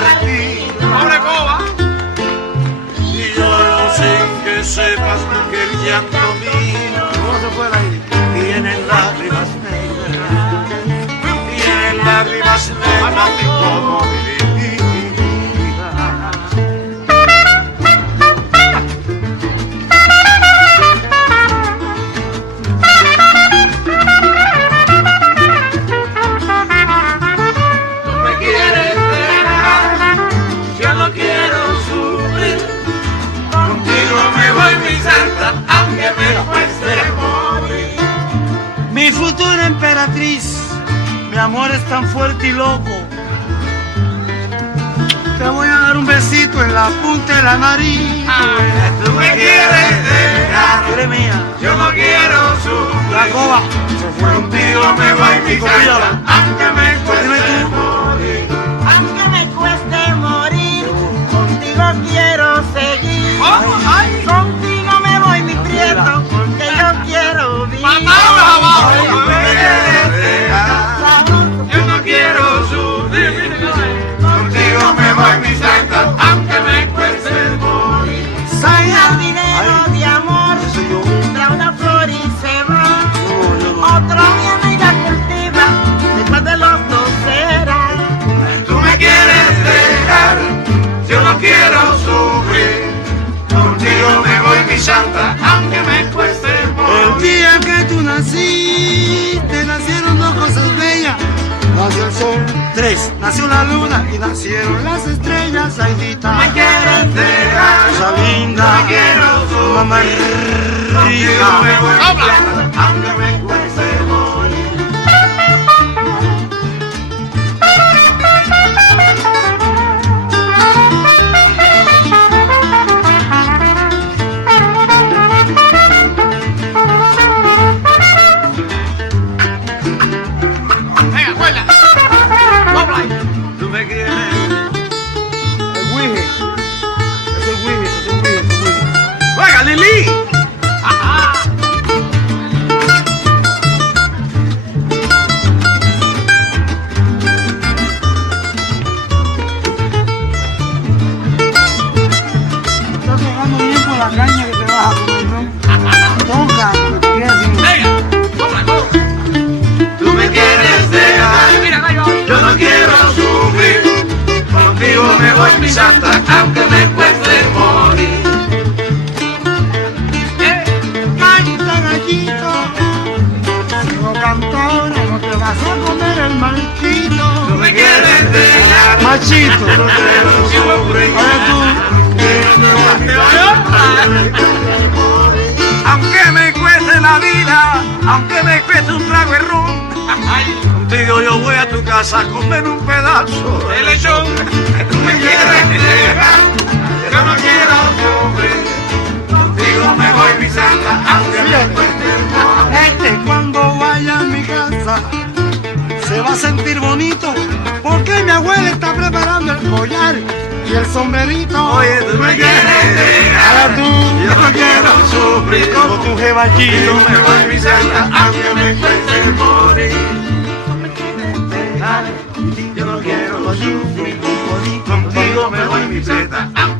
Martín. Pobre Coba. Y lloro sin que sepas que el llanto mío ¿Cómo se fue ahí? tiene lágrimas negras. Tiene lágrimas negras como mi vida. Aunque me cueste morir. Mi futura emperatriz, mi amor es tan fuerte y loco. Te voy a dar un besito en la punta de la nariz. Tú me quieres dejar, Eres mía. yo no quiero sufrir. La coba. Contigo me voy mi casa, aunque me Dime cueste tú. morir. Aunque me cueste morir, contigo quiero seguir. Ay. Contigo me voy mi prieto, porque yo quiero vivir. Mataron abajo. Tú me quieres dejar, Sabroso. yo no quiero sufrir. Contigo me voy mi santa, aunque me cueste morir. Soy jardinero de amor, trae una flor y se va. Otro viene y la cultiva, después de los dos será. Tú me quieres dejar, yo no quiero sufrir. Contigo me voy mi santa, aunque me cueste El morir. día que tú naciste, nacieron dos cosas bellas. Nació el sol, 3, nació la luna y nacieron las estrellas. Aidita, Me quieres dejar, cosa no linda, me quiero mamá sufrir. Contigo me rica. voy mi santa, aunque me cueste morir. Venga, cuela. Dobla ahí. Tú me quieres. El Wiji. Es el Wiji, es el Wiji, es el Wiji. ¡Venga, Lili! Estás tocando bien por la caña que te vas a comer, ¿no? Toca, porque quieres sin... Venga, dobla, dobla. Tú me quieres dejar, Mira, ahí va. yo no quiero sufrir. Contigo me voy mi santa, aunque me cueste morir. Canta gallito, sigo cantora, no te vas a comer el machito. Tú me quieres dejar, Machito, yo no quiero sufrir. ahora tú. Aunque me cueste la vida, aunque me cueste un trago de ron, contigo yo voy a tu casa a comer un pedazo de El lechón. Tú me quieres dejar, yo no quiero sufrir. Contigo me voy mi santa, aunque me cueste morir. Cuando vaya a mi casa se va a sentir bonito, porque mi abuela está preparando el collar y el sombrerito. Oye, tú me quieres dejar, Ahora tú. yo no quiero sufrir. Como tu jebachito. Contigo me voy mi santa, aunque me cueste morir. Yo no quiero sufrir, contigo me voy mi santa, aunque